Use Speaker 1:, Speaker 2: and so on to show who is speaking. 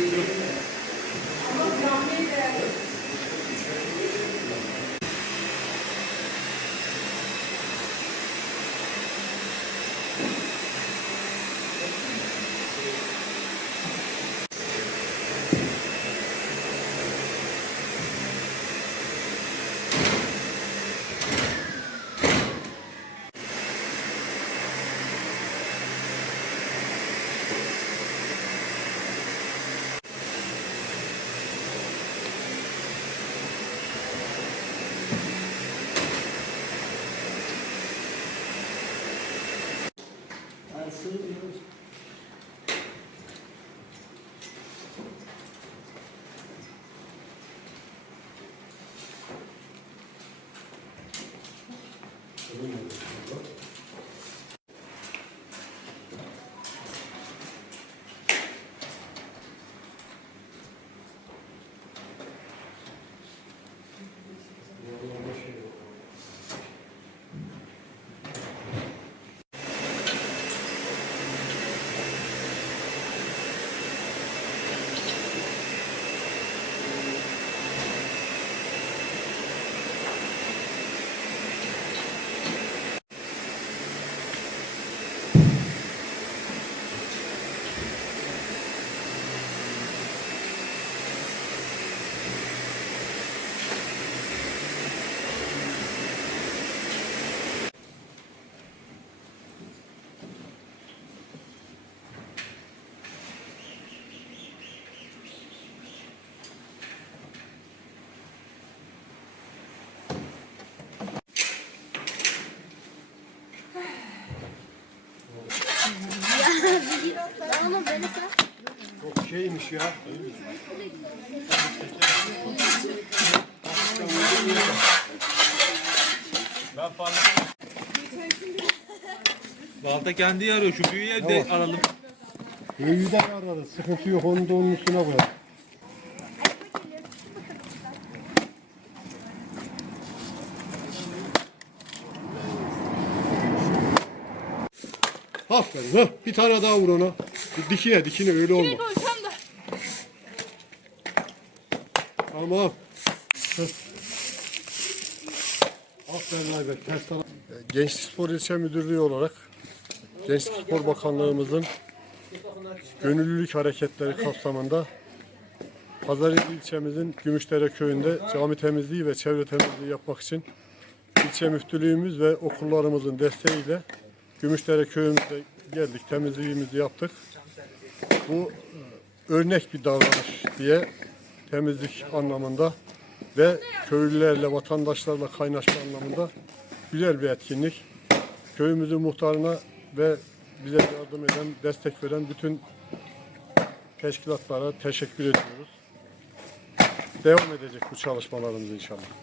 Speaker 1: Música Amen. Şeymiş ya.
Speaker 2: Balta kendi arıyor. Şu büyüğü evde alalım.
Speaker 1: Büyüğü de ararız. Sıkıntı yok. Onu da onun üstüne koyalım. Aferin. Heh, bir tane daha vur ona. Dikine dikine öyle olma. Tamam. Heh. Aferin Aybek. Ters taraf. Gençlik Spor İlçe Müdürlüğü olarak Gençlik Spor Bakanlığımızın gönüllülük hareketleri kapsamında Pazarcık ilçemizin Gümüşdere köyünde cami temizliği ve çevre temizliği yapmak için ilçe müftülüğümüz ve okullarımızın desteğiyle Gümüşdere köyümüze geldik, temizliğimizi yaptık. Bu e, örnek bir davranış diye temizlik anlamında ve köylülerle, vatandaşlarla kaynaşma anlamında güzel bir etkinlik. Köyümüzün muhtarına ve bize yardım eden, destek veren bütün teşkilatlara teşekkür ediyoruz. Devam edecek bu çalışmalarımız inşallah.